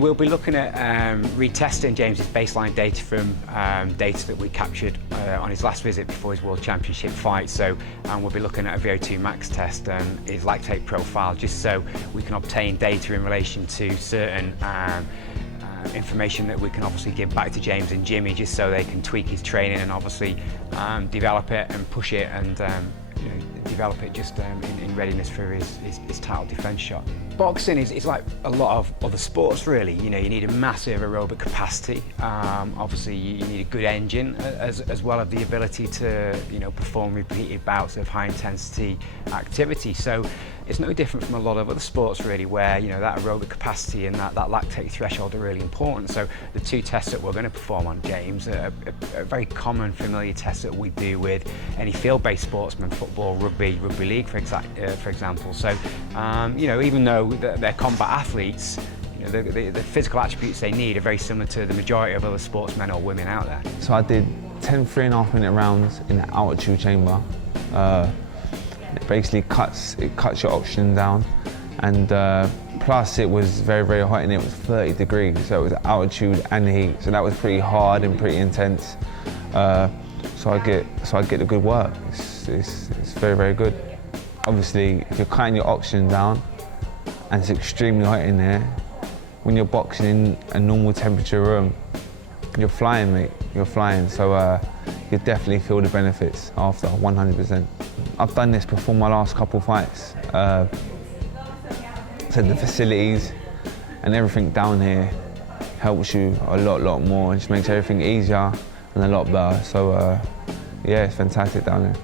we'll be looking at retesting James's baseline data from data that we captured on his last visit before his World Championship fight. So we'll be looking at a VO2 max test and his lactate profile, just so we can obtain data in relation to certain information that we can obviously give back to James and Jimmy, just so they can tweak his training and obviously develop it and push it and develop it just in readiness for his title defence shot. Boxing is like a lot of other sports really. You need a massive aerobic capacity. Obviously you need a good engine as well as the ability to perform repeated bouts of high intensity activity. So it's no different from a lot of other sports really, where that aerobic capacity and that lactate threshold are really important. So the two tests that we're going to perform on James are a very common familiar tests that we do with any field-based sportsman, football, rugby league for example. So even though they're combat athletes, the physical attributes they need are very similar to the majority of other sportsmen or women out there. So I did 10 3.5-minute rounds in the altitude chamber. It basically cuts your oxygen down, and plus it was very, very hot, and it was 30 degrees, so it was altitude and heat, so that was pretty hard and pretty intense. So I get the good work. It's very, very good. Obviously, if you're cutting your oxygen down and it's extremely hot in there, when you're boxing in a normal temperature room, you're flying, mate. You're flying. So you definitely feel the benefits after, 100%. I've done this before my last couple fights. So the facilities and everything down here helps you a lot more. It just makes everything easier and a lot better. So yeah, it's fantastic down here.